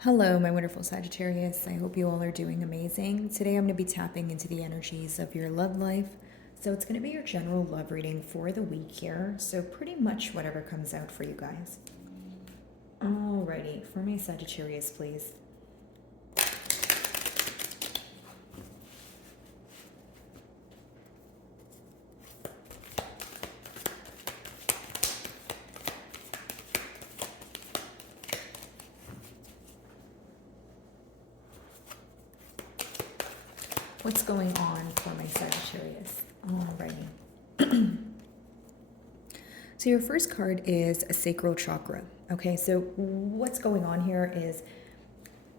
Hello, my wonderful Sagittarius. I hope you all are doing amazing. Today I'm going to be tapping into the energies of your love life. So it's going to be your general love reading for the week here. So pretty much whatever comes out for you guys. Alrighty, for my Sagittarius, please. What's going on for my Sagittarius? Alrighty. So your first card is a sacral chakra. Okay, so what's going on here is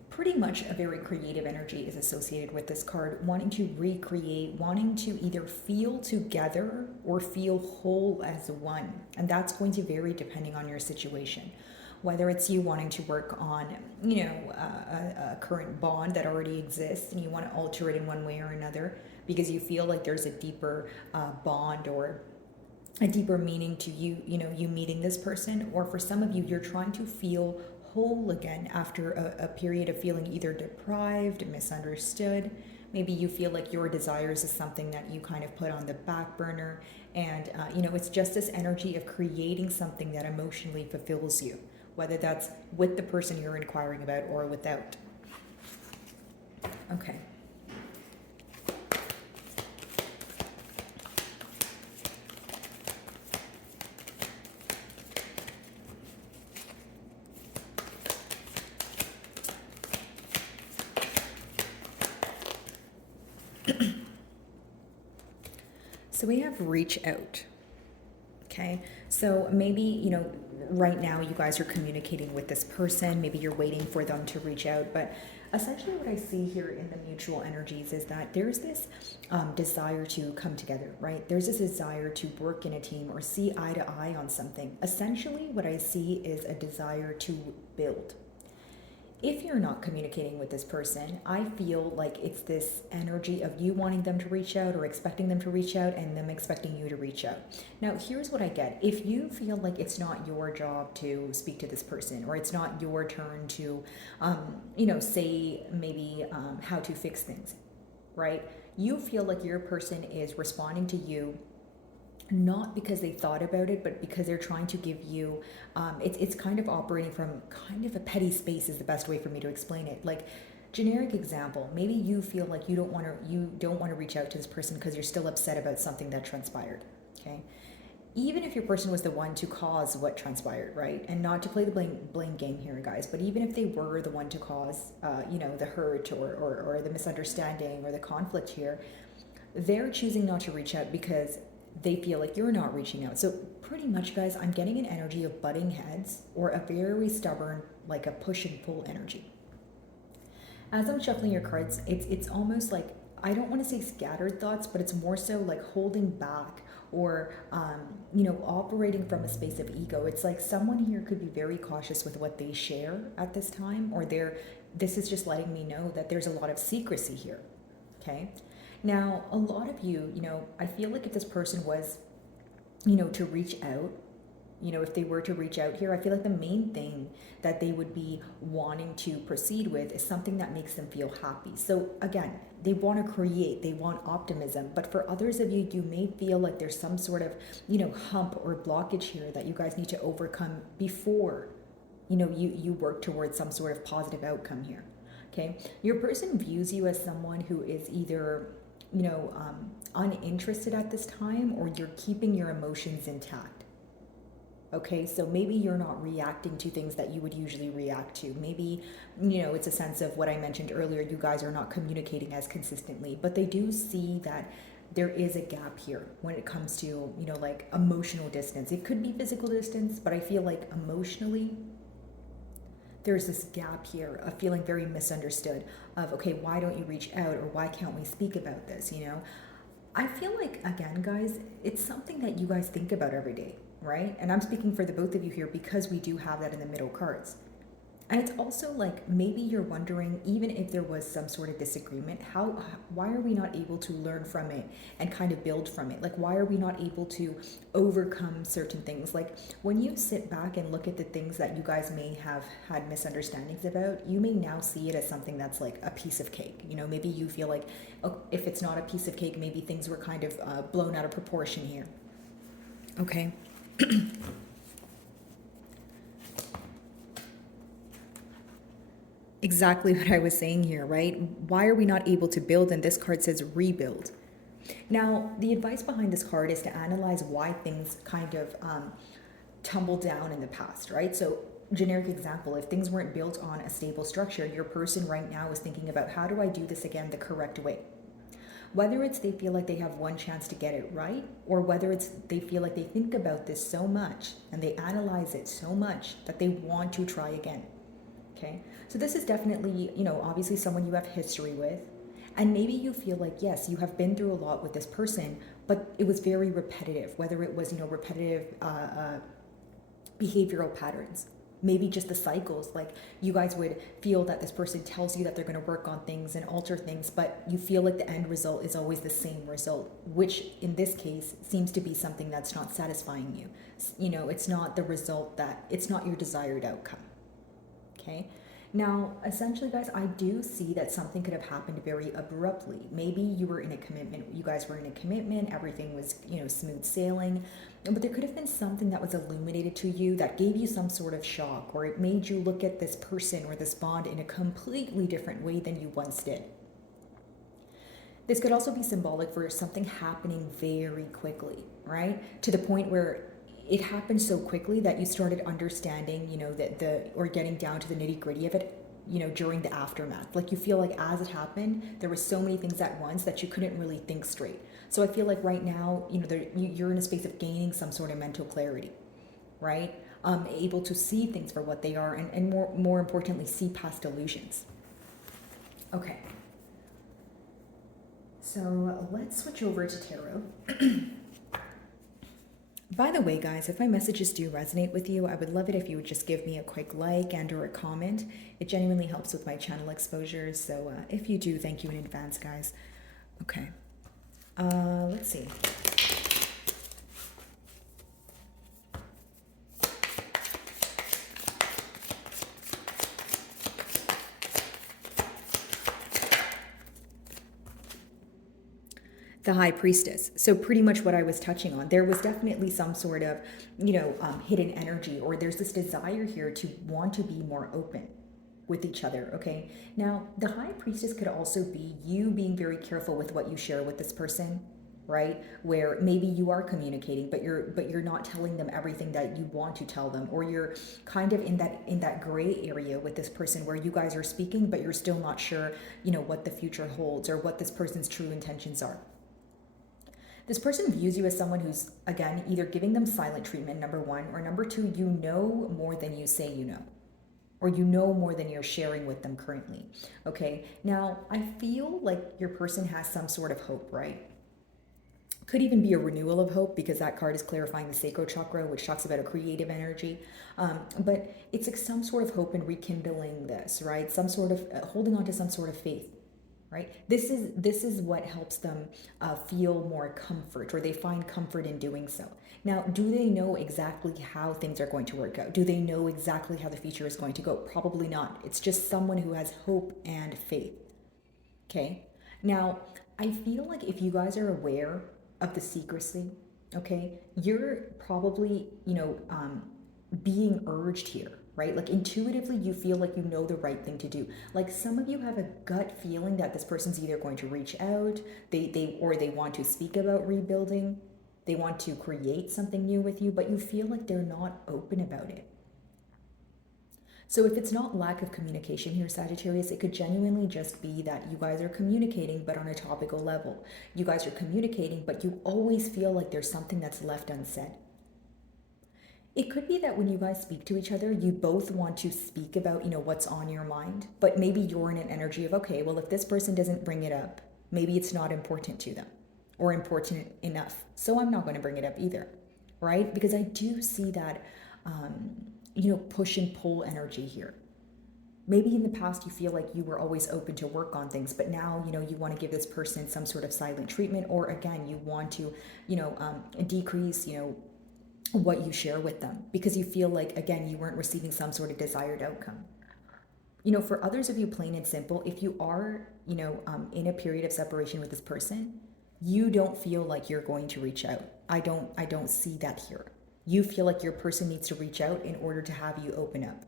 pretty much a very creative energy is associated with this card, wanting to recreate, wanting to either feel together or feel whole as one. And that's going to vary depending on your situation. Whether it's you wanting to work on, a current bond that already exists and you want to alter it in one way or another because you feel like there's a deeper bond or a deeper meaning to you, you meeting this person. Or for some of you, you're trying to feel whole again after a period of feeling either deprived, misunderstood. Maybe you feel like your desires is something that you kind of put on the back burner. And, it's just this energy of creating something that emotionally fulfills you, whether that's with the person you're inquiring about or without. Okay. So we have reach out. Okay. So maybe, right now you guys are communicating with this person. Maybe you're waiting for them to reach out. But essentially, what I see here in the mutual energies is that there's this desire to come together, right? There's this desire to work in a team or see eye to eye on something. Essentially, what I see is a desire to build. If you're not communicating with this person, I feel like it's this energy of you wanting them to reach out or expecting them to reach out and them expecting you to reach out. Now, here's what I get. If you feel like it's not your job to speak to this person or it's not your turn to, say maybe how to fix things, right? You feel like your person is responding to you not because they thought about it, but because they're trying to give you, it's kind of operating from kind of a petty space is the best way for me to explain it. Like, generic example, maybe you feel like you don't want to reach out to this person because you're still upset about something that transpired. Okay. Even if your person was the one to cause what transpired, right? And not to play the blame game here, guys, but even if they were the one to cause, the hurt or the misunderstanding or the conflict here, they're choosing not to reach out because they feel like you're not reaching out. So pretty much, guys, I'm getting an energy of butting heads or a very stubborn, like a push and pull energy. As I'm shuffling your cards, it's almost like, I don't want to say scattered thoughts, but it's more so like holding back or operating from a space of ego. It's like someone here could be very cautious with what they share at this time, or this is just letting me know that there's a lot of secrecy here. Okay. Now, a lot of you, I feel like if this person was, to reach out, if they were to reach out here, I feel like the main thing that they would be wanting to proceed with is something that makes them feel happy. So again, they want to create, they want optimism. But for others of you, you may feel like there's some sort of, hump or blockage here that you guys need to overcome before, you work towards some sort of positive outcome here. Okay. Your person views you as someone who is either uninterested at this time, or you're keeping your emotions intact. Okay, so maybe you're not reacting to things that you would usually react to. Maybe, it's a sense of what I mentioned earlier, you guys are not communicating as consistently, but they do see that there is a gap here when it comes to, like emotional distance. It could be physical distance, but I feel like emotionally, there's this gap here of feeling very misunderstood of, okay, why don't you reach out, or why can't we speak about this? I feel like, again, guys, it's something that you guys think about every day, right? And I'm speaking for the both of you here because we do have that in the middle cards. And it's also like maybe you're wondering, even if there was some sort of disagreement, why are we not able to learn from it and kind of build from it? Like, why are we not able to overcome certain things? Like, when you sit back and look at the things that you guys may have had misunderstandings about, you may now see it as something that's like a piece of cake. You know, maybe you feel like, oh, if it's not a piece of cake, maybe things were kind of blown out of proportion here. Okay. Exactly what I was saying here, right? Why are we not able to build? And this card says rebuild. Now, the advice behind this card is to analyze why things kind of tumble down in the past, right? So, generic example, if things weren't built on a stable structure, your person right now is thinking about, how do I do this again the correct way? Whether it's they feel like they have one chance to get it right, or whether it's they feel like they think about this so much and they analyze it so much that they want to try again. Okay, so this is definitely, obviously someone you have history with. And maybe you feel like, yes, you have been through a lot with this person, but it was very repetitive, whether it was, repetitive behavioral patterns. Maybe just the cycles, like you guys would feel that this person tells you that they're going to work on things and alter things, but you feel like the end result is always the same result, which in this case seems to be something that's not satisfying you. It's not the result it's not your desired outcome. Okay. Now, essentially, guys, I do see that something could have happened very abruptly. Maybe you were in a commitment, you guys were in a commitment, everything was, smooth sailing, but there could have been something that was illuminated to you that gave you some sort of shock, or it made you look at this person or this bond in a completely different way than you once did. This could also be symbolic for something happening very quickly, right? To the point where it happened so quickly that you started understanding, or getting down to the nitty gritty of it, during the aftermath. Like you feel like as it happened, there were so many things at once that you couldn't really think straight. So I feel like right now, you're in a space of gaining some sort of mental clarity, right? Able to see things for what they are, and more importantly, see past illusions. Okay. So let's switch over to tarot. By the way, guys, if my messages do resonate with you, I would love it if you would just give me a quick like and or a comment. It genuinely helps with my channel exposure. So if you do, thank you in advance, guys. Okay. Let's see. The High Priestess. So pretty much what I was touching on. There was definitely some sort of, hidden energy, or there's this desire here to want to be more open with each other, okay? Now, the High Priestess could also be you being very careful with what you share with this person, right? Where maybe you are communicating, but you're not telling them everything that you want to tell them, or you're kind of in that gray area with this person where you guys are speaking, but you're still not sure, what the future holds or what this person's true intentions are. This person views you as someone who's, again, either giving them silent treatment, number one, or number two, you know more than you say you know, or you know more than you're sharing with them currently. Okay, now I feel like your person has some sort of hope, right? Could even be a renewal of hope, because that card is clarifying the sacral chakra, which talks about a creative energy. But it's like some sort of hope in rekindling this, right? Some sort of holding on to some sort of faith. Right? This is what helps them feel more comfort, or they find comfort in doing so. Now, do they know exactly how things are going to work out? Do they know exactly how the future is going to go? Probably not. It's just someone who has hope and faith. Okay? Now, I feel like if you guys are aware of the secrecy, okay, you're probably, being urged here, right? Like intuitively, you feel like you know the right thing to do. Like some of you have a gut feeling that this person's either going to reach out, they want to speak about rebuilding, they want to create something new with you, but you feel like they're not open about it. So if it's not lack of communication here, Sagittarius, it could genuinely just be that you guys are communicating, but on a topical level. You guys are communicating, but you always feel like there's something that's left unsaid. It could be that when you guys speak to each other, you both want to speak about, what's on your mind, but maybe you're in an energy of, okay, well, if this person doesn't bring it up, maybe it's not important to them or important enough. So I'm not going to bring it up either, right? Because I do see that, push and pull energy here. Maybe in the past you feel like you were always open to work on things, but now, you want to give this person some sort of silent treatment, or again, you want to, decrease, what you share with them because you feel like, again, you weren't receiving some sort of desired outcome. For others of you, plain and simple, if you are, in a period of separation with this person, you don't feel like you're going to reach out. I don't see that here. You feel like your person needs to reach out in order to have you open up.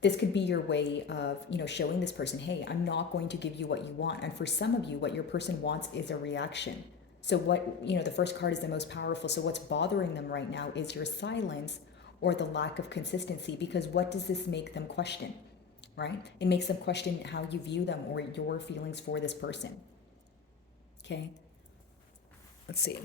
This could be your way of, showing this person, hey, I'm not going to give you what you want. And for some of you, what your person wants is a reaction. So the first card is the most powerful. So what's bothering them right now is your silence or the lack of consistency, because what does this make them question, right? It makes them question how you view them or your feelings for this person. Okay, let's see.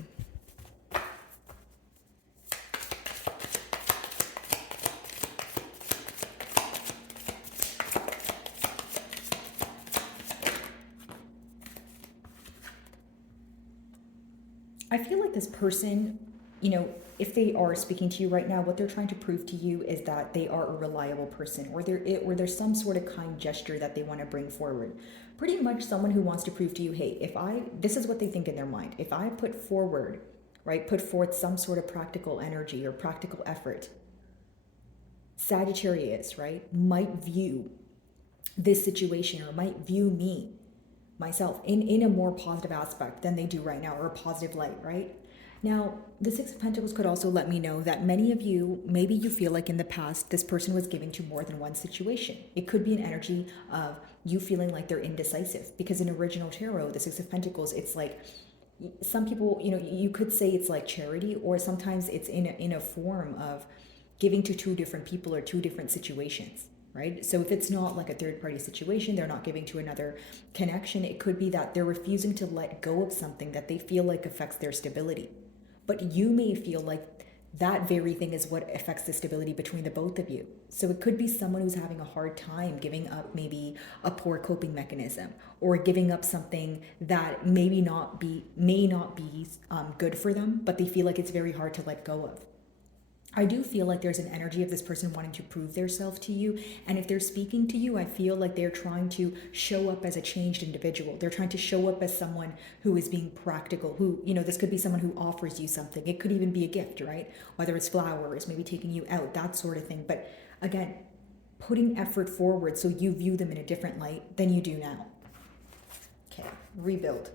I feel like this person, if they are speaking to you right now, what they're trying to prove to you is that they are a reliable person, or there's some sort of kind gesture that they want to bring forward. Pretty much someone who wants to prove to you, hey, this is what they think in their mind. If I put forth some sort of practical energy or practical effort, Sagittarius, right, might view this situation or might view myself in a more positive aspect than they do right now, or a positive light, right? Now, the Six of Pentacles could also let me know that many of you, maybe you feel like in the past, this person was giving to more than one situation. It could be an energy of you feeling like they're indecisive, because in original tarot, the Six of Pentacles, it's like, some people, you could say it's like charity, or sometimes it's in a form of giving to two different people or two different situations. Right? So if it's not like a third party situation, they're not giving to another connection, it could be that they're refusing to let go of something that they feel like affects their stability. But you may feel like that very thing is what affects the stability between the both of you. So it could be someone who's having a hard time giving up maybe a poor coping mechanism, or giving up something that may not be good for them, but they feel like it's very hard to let go of. I do feel like there's an energy of this person wanting to prove themselves to you. And if they're speaking to you, I feel like they're trying to show up as a changed individual. They're trying to show up as someone who is being practical, who, this could be someone who offers you something. It could even be a gift, right? Whether it's flowers, maybe taking you out, that sort of thing. But again, putting effort forward so you view them in a different light than you do now. Okay, rebuild.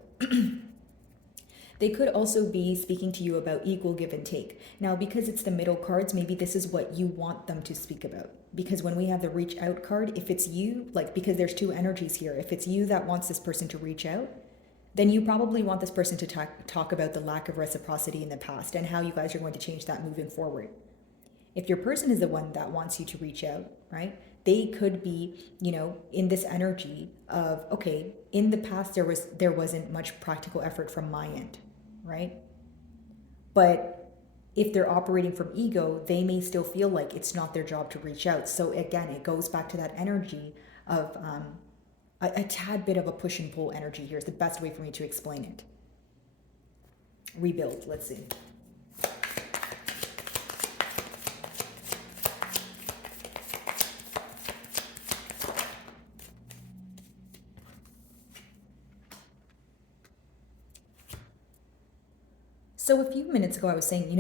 They could also be speaking to you about equal give and take. Now, because it's the middle cards, maybe this is what you want them to speak about. Because when we have the reach out card, if it's you, because there's two energies here, if it's you that wants this person to reach out, then you probably want this person to talk about the lack of reciprocity in the past and how you guys are going to change that moving forward. If your person is the one that wants you to reach out, right? They could be, in this energy of, okay, in the past there wasn't much practical effort from my end, right? But if they're operating from ego, they may still feel like it's not their job to reach out. So again, it goes back to that energy of a tad bit of a push and pull energy here is the best way for me to explain it. Rebuild, let's see. So a few minutes ago, I was saying,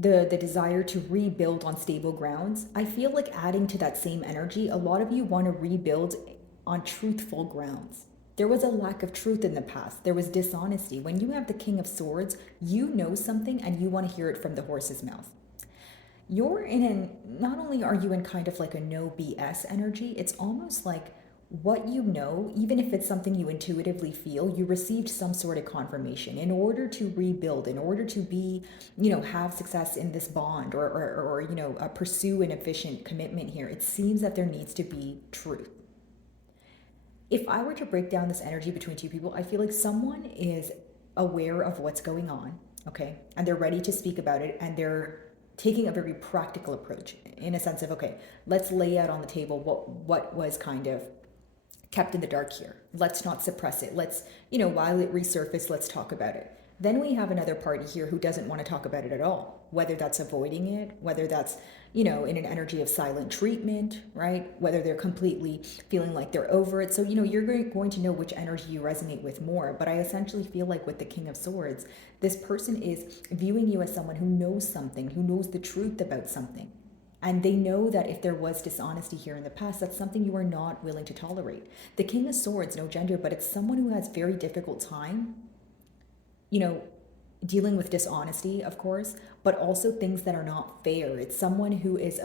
the desire to rebuild on stable grounds. I feel like adding to that same energy, a lot of you want to rebuild on truthful grounds. There was a lack of truth in the past. There was dishonesty. When you have the King of Swords, you know something and you want to hear it from the horse's mouth. Not only are you in kind of like a no BS energy, it's almost like what you know, even if it's something you intuitively feel, you received some sort of confirmation in order to rebuild, in order to be, have success in this bond or pursue an efficient commitment here. It seems that there needs to be truth. If I were to break down this energy between two people, I feel like someone is aware of what's going on, okay? And they're ready to speak about it, and they're taking a very practical approach in a sense of, okay, let's lay out on the table what was kind of kept in the dark here. Let's not suppress it. Let's, while it resurfaced, let's talk about it. Then we have another party here who doesn't want to talk about it at all, whether that's avoiding it, whether that's, in an energy of silent treatment, right? Whether they're completely feeling like they're over it. So, you're going to know which energy you resonate with more. But I essentially feel like with the King of Swords, this person is viewing you as someone who knows something, who knows the truth about something. And they know that if there was dishonesty here in the past, that's something you are not willing to tolerate. The King of Swords, no gender, but it's someone who has very difficult time, dealing with dishonesty, of course, but also things that are not fair. It's someone who is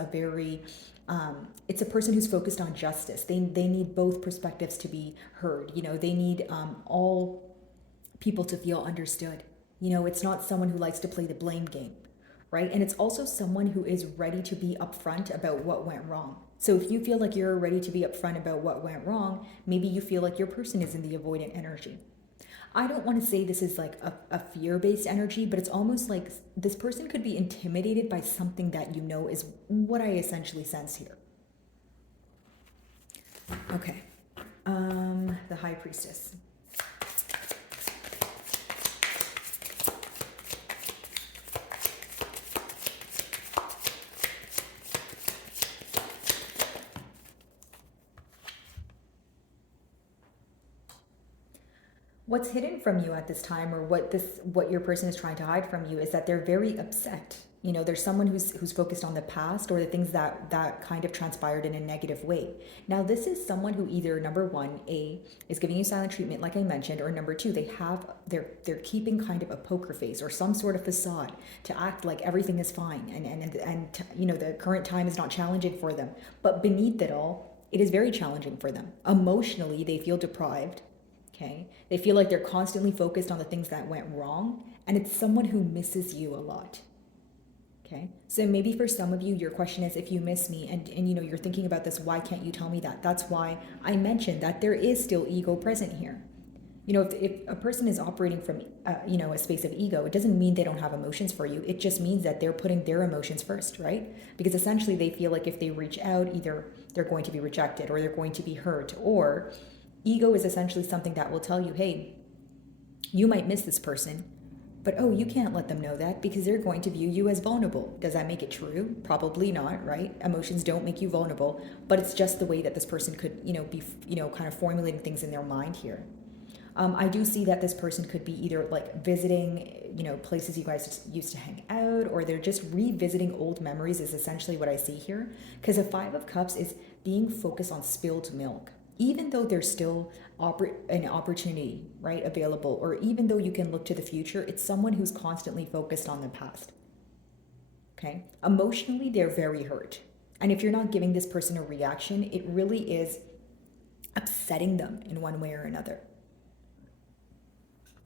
it's a person who's focused on justice. They need both perspectives to be heard. They need all people to feel understood. It's not someone who likes to play the blame game, right? And it's also someone who is ready to be upfront about what went wrong. So if you feel like you're ready to be upfront about what went wrong, maybe you feel like your person is in the avoidant energy. I don't want to say this is like a fear-based energy, but it's almost like this person could be intimidated by something that is what I essentially sense here. Okay. The High Priestess. What's hidden from you at this time, or what your person is trying to hide from you, is that they're very upset. There's someone who's focused on the past or the things that kind of transpired in a negative way. Now, this is someone who either, number one, is giving you silent treatment, like I mentioned, or number two, they're keeping kind of a poker face or some sort of facade to act like everything is fine, and the current time is not challenging for them. But beneath it all, it is very challenging for them. Emotionally, they feel deprived. Okay. They feel like they're constantly focused on the things that went wrong, and it's someone who misses you a lot. Okay. So maybe for some of you, your question is, if you miss me and you're thinking about this, why can't you tell me that? That's why I mentioned that there is still ego present here. If a person is operating from, a space of ego, it doesn't mean they don't have emotions for you. It just means that they're putting their emotions first, right? Because essentially they feel like if they reach out, either they're going to be rejected or they're going to be hurt, or ego is essentially something that will tell you, hey, you might miss this person, but you can't let them know that because they're going to view you as vulnerable. Does that make it true? Probably not, right? Emotions don't make you vulnerable, but it's just the way that this person could, be, kind of formulating things in their mind here. I do see that this person could be either like visiting, places you guys used to hang out, or they're just revisiting old memories is essentially what I see here. Because the Five of Cups is being focused on spilled milk. Even though there's still an opportunity, right, available, or even though you can look to the future, it's someone who's constantly focused on the past. Okay? Emotionally, they're very hurt. And if you're not giving this person a reaction, it really is upsetting them in one way or another.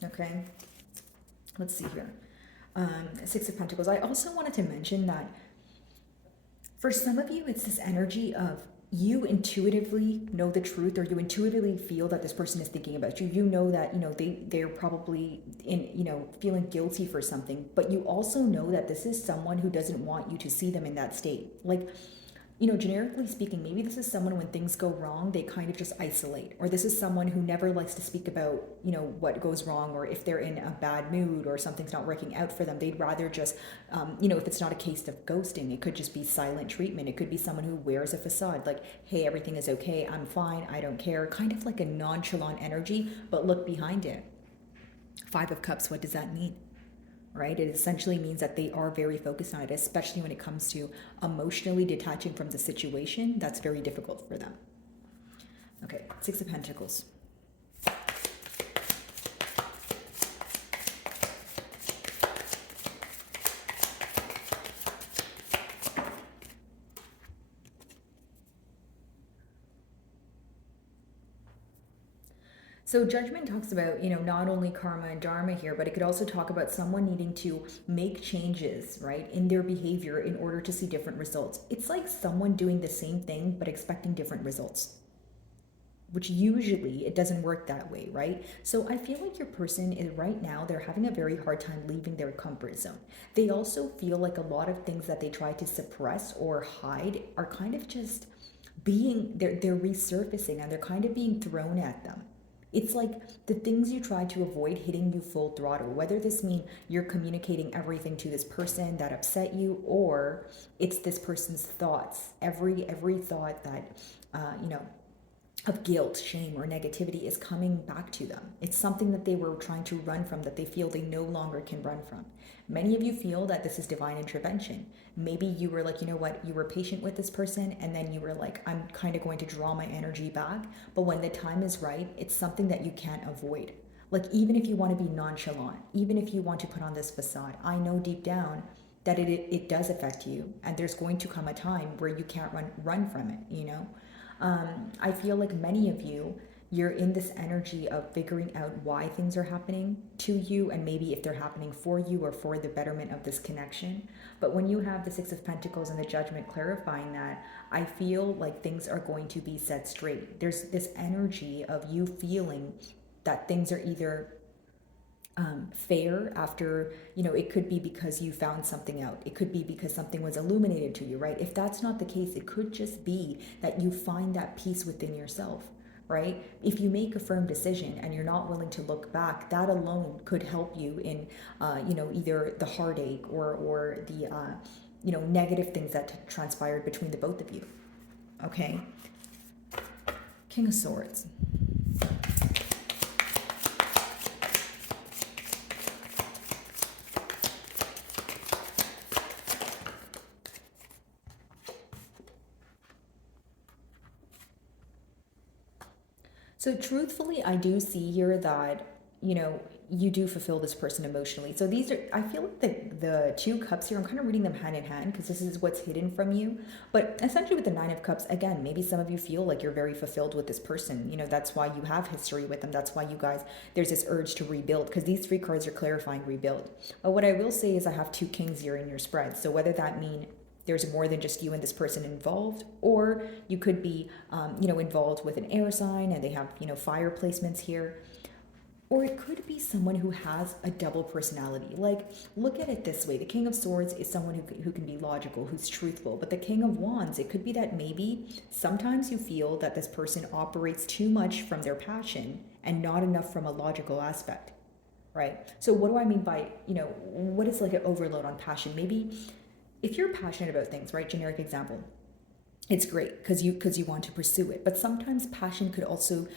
Okay? Let's see here. Six of Pentacles. I also wanted to mention that for some of you, it's this energy of you intuitively know the truth, or you intuitively feel that this person is thinking about you. You know that, they're probably feeling guilty for something, but you also know that this is someone who doesn't want you to see them in that state. Like, generically speaking, maybe this is someone when things go wrong, they kind of just isolate. Or this is someone who never likes to speak about, what goes wrong, or if they're in a bad mood or something's not working out for them, they'd rather just, if it's not a case of ghosting, it could just be silent treatment. It could be someone who wears a facade, like, hey, everything is okay, I'm fine, I don't care. Kind of like a nonchalant energy, but look behind it. Five of Cups, what does that mean? Right? It essentially means that they are very focused on it, especially when it comes to emotionally detaching from the situation. That's very difficult for them. Okay, Six of Pentacles. So Judgment talks about, not only karma and dharma here, but it could also talk about someone needing to make changes, right, in their behavior in order to see different results. It's like someone doing the same thing, but expecting different results, which usually it doesn't work that way, right? So I feel like your person is right now, they're having a very hard time leaving their comfort zone. They also feel like a lot of things that they try to suppress or hide are kind of just they're resurfacing, and they're kind of being thrown at them. It's like the things you try to avoid hitting you full throttle, whether this mean you're communicating everything to this person that upset you, or it's this person's thoughts. Every thought that you know, of guilt, shame, or negativity is coming back to them. It's something that they were trying to run from that they feel they no longer can run from. Many of you feel that this is divine intervention. Maybe you were like, you know what, you were patient with this person, and then you were like, I'm kind of going to draw my energy back. But when the time is right, it's something that you can't avoid. Like, even if you want to be nonchalant, even if you want to put on this facade, I know deep down that it does affect you, and there's going to come a time where you can't run from it, you know? I feel like many of you, you're in this energy of figuring out why things are happening to you, and maybe if they're happening for you or for the betterment of this connection. But when you have the Six of Pentacles and the Judgment clarifying that, I feel like things are going to be set straight. There's this energy of you feeling that things are either fair after, you know, it could be because you found something out. It could be because something was illuminated to you, right? If that's not the case, it could just be that you find that peace within yourself, right? If you make a firm decision and you're not willing to look back, that alone could help you in, you know, either the heartache or the, you know, negative things that transpired between the both of you. Okay. King of Swords. So truthfully, I do see here that, you know, you do fulfill this person emotionally. So these are, I feel like the two cups here, I'm kind of reading them hand in hand because this is what's hidden from you. But essentially with the Nine of Cups, again, maybe some of you feel like you're very fulfilled with this person. You know, that's why you have history with them. That's why you guys, there's this urge to rebuild, because these three cards are clarifying rebuild. But what I will say is I have two kings here in your spread. So whether that mean there's more than just you and this person involved, or you could be, you know, involved with an air sign and they have, you know, fire placements here. Or it could be someone who has a double personality. Like, look at it this way. The King of Swords is someone who can be logical, who's truthful. But the King of Wands, it could be that maybe sometimes you feel that this person operates too much from their passion and not enough from a logical aspect, right? So what do I mean by, you know, what is like an overload on passion? Maybe if you're passionate about things, right? Generic example, it's great because you want to pursue it, but sometimes passion could also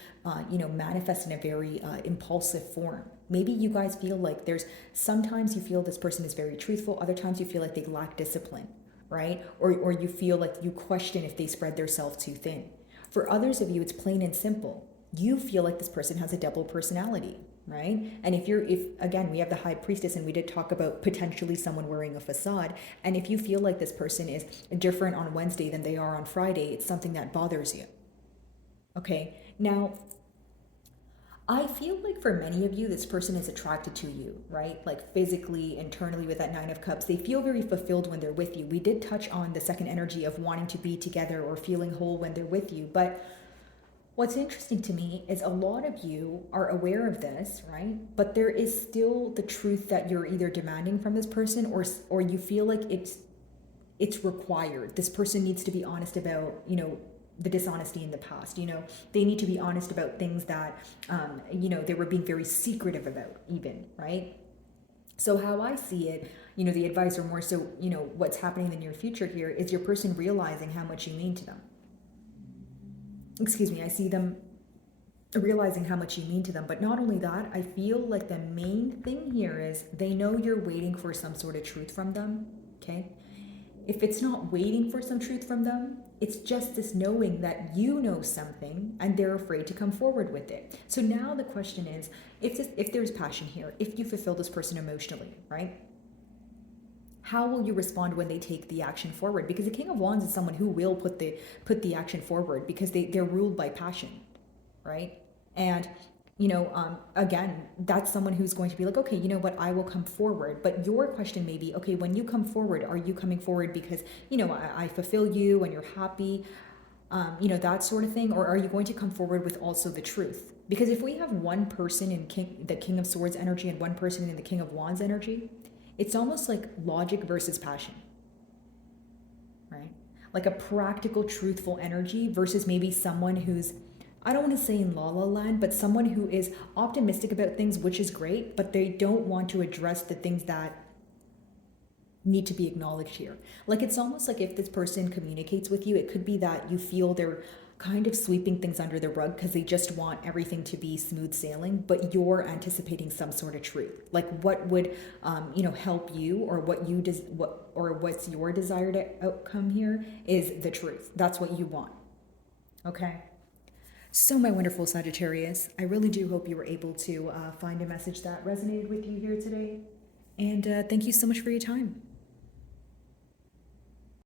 you know, manifest in a very impulsive form. Maybe you guys feel like there's sometimes you feel this person is very truthful, other times you feel like they lack discipline, right? Or you feel like you question if they spread themselves too thin. For others of you, it's plain and simple. You feel like this person has a double personality, right? And if again, we have the High Priestess, and we did talk about potentially someone wearing a facade. And if you feel like this person is different on Wednesday than they are on Friday, it's something that bothers you. Okay, now I feel like for many of you, this person is attracted to you, right? Like physically, internally with that Nine of Cups. They feel very fulfilled when they're with you. We did touch on the second energy of wanting to be together or feeling whole when they're with you. But what's interesting to me is a lot of you are aware of this, right? But there is still the truth that you're either demanding from this person, or you feel like it's required. This person needs to be honest about, you know, the dishonesty in the past. You know, they need to be honest about things that, you know, they were being very secretive about even, right? So how I see it, you know, the advice, or more so, you know, what's happening in the near future here is your person realizing how much you mean to them. Excuse me, I see them realizing how much you mean to them. But not only that, I feel like the main thing here is they know you're waiting for some sort of truth from them, okay? If it's not waiting for some truth from them, it's just this knowing that you know something and they're afraid to come forward with it. So now the question is, if there's passion here, if you fulfill this person emotionally, right? How will you respond when they take the action forward? Because the King of Wands is someone who will put the action forward because they're ruled by passion, right? And you know, again, that's someone who's going to be like, okay, you know what, I will come forward. But your question may be, okay, when you come forward, are you coming forward because, you know, I fulfill you and you're happy, you know, that sort of thing? Or are you going to come forward with also the truth? Because if we have one person in the King of Swords energy and one person in the King of Wands energy, it's almost like logic versus passion, right? Like a practical, truthful energy versus maybe someone who's I don't want to say in la la land, but someone who is optimistic about things, which is great, but they don't want to address the things that need to be acknowledged here. Like it's almost like if this person communicates with you, it could be that you feel they're kind of sweeping things under the rug because they just want everything to be smooth sailing, but you're anticipating some sort of truth. Like what would help you, or what's your desired outcome here is the truth. That's what you want. Okay. So, my wonderful Sagittarius, I really do hope you were able to find a message that resonated with you here today. And thank you so much for your time.